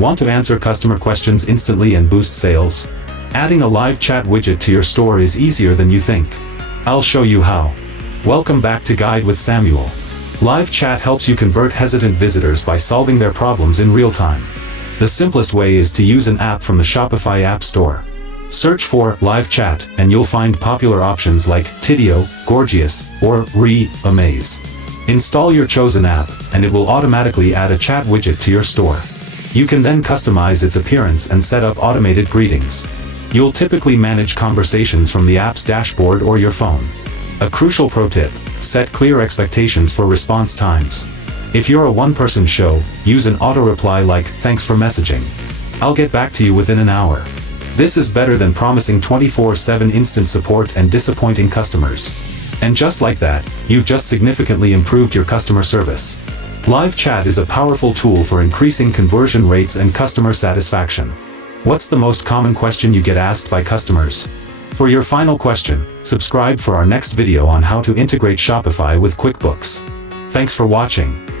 Want to answer customer questions instantly and boost sales? Adding a live chat widget to your store is easier than you think. I'll show you how. Welcome back to Guide with Samuel. Live chat helps you convert hesitant visitors by solving their problems in real time. The simplest way is to use an app from the Shopify App Store. Search for live chat and you'll find popular options like Tidio, Gorgias, or Amaze. Install your chosen app, and it will automatically add a chat widget to your store. You can then customize its appearance and set up automated greetings. You'll typically manage conversations from the app's dashboard or your phone. A crucial pro tip: set clear expectations for response times. If you're a one-person show, use an auto-reply like, "Thanks for messaging. I'll get back to you within an hour." This is better than promising 24/7 instant support and disappointing customers. And just like that, you've just significantly improved your customer service. Live chat is a powerful tool for increasing conversion rates and customer satisfaction. What's the most common question you get asked by customers? For your final question, subscribe for our next video on how to integrate Shopify with QuickBooks. Thanks for watching.